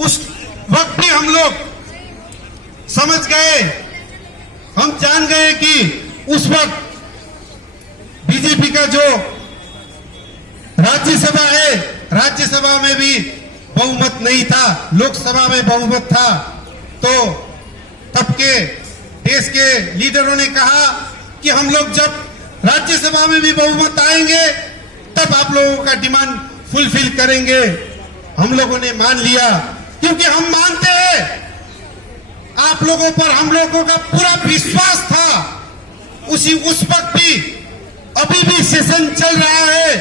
उस वक्त भी हम लोग समझ गए, हम जान गए कि उस वक्त बीजेपी का जो राज्यसभा है, राज्यसभा में भी बहुमत नहीं था, लोकसभा में बहुमत था। तो तब के देश के लीडरों ने कहा कि हम लोग जब राज्यसभा में भी बहुमत आएंगे तब आप लोगों का डिमांड फुलफिल करेंगे। हम लोगों ने मान लिया, क्योंकि हम मानते हैं आप लोगों पर हम लोगों का पूरा विश्वास था। उस वक्त भी, अभी भी सेशन चल रहा है,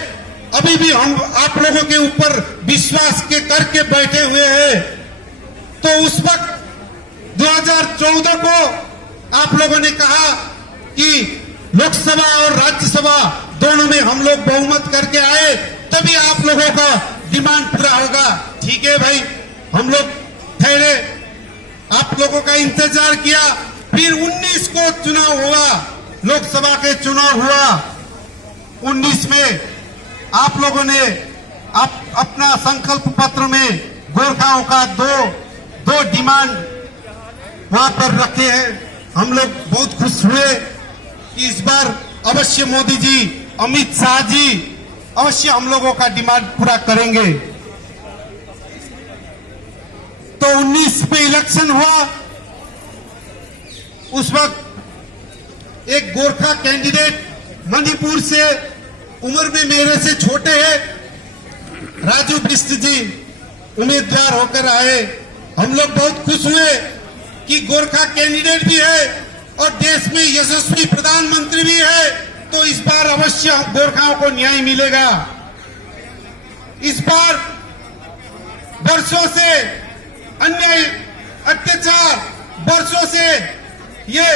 अभी भी हम आप लोगों के ऊपर विश्वास के करके बैठे हुए हैं। तो उस वक्त 2014 को आप लोगों ने कहा कि लोकसभा और राज्यसभा दोनों में हम लोग बहुमत करके आए तभी आप लोगों का डिमांड पूरा होगा। ठीक है भाई, हम लोग ठहरे, आप लोगों का इंतजार किया। फिर 19 को चुनाव हुआ, लोकसभा के चुनाव हुआ। 19 में आप लोगों ने अपना संकल्प पत्र में गोरखाओं का दो डिमांड वहां पर रखे हैं। हम लोग बहुत खुश हुए कि इस बार अवश्य मोदी जी, अमित शाह जी अवश्य हम लोगों का डिमांड पूरा करेंगे। तो 19 में इलेक्शन हुआ। उस वक्त एक गोरखा कैंडिडेट मणिपुर से, उम्र में मेरे से छोटे हैं, राजू बिष्ट जी उम्मीदवार होकर आए। हम लोग बहुत खुश हुए कि गोरखा कैंडिडेट भी है और देश में यशस्वी प्रधानमंत्री भी है, तो इस बार अवश्य गोरखाओं को न्याय मिलेगा। इस बार वर्षों से अन्याय, अत्याचार, वर्षों से ये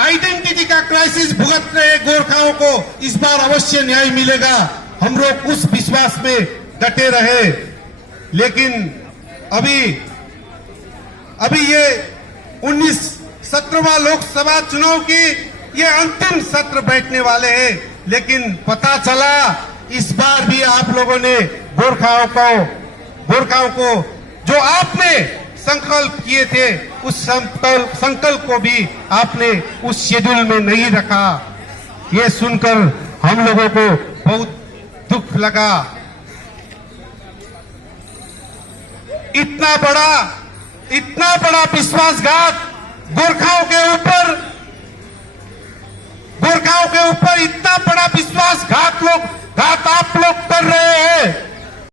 आइडेंटिटी का क्राइसिस भुगत रहे गोरखाओं को इस बार अवश्य न्याय मिलेगा। हम लोग उस विश्वास में डटे रहे। लेकिन अभी ये 17वां लोकसभा चुनाव की ये अंतिम सत्र बैठने वाले हैं। लेकिन पता चला इस बार भी आप लोगों ने गोरखाओं को जो आपने संकल्प किए थे उस संकल्प को भी आपने उस शेड्यूल में नहीं रखा। ये सुनकर हम लोगों को बहुत दुख लगा। इतना बड़ा विश्वासघात गोरखाओं के ऊपर इतना बड़ा विश्वासघात आप लोग कर रहे हैं।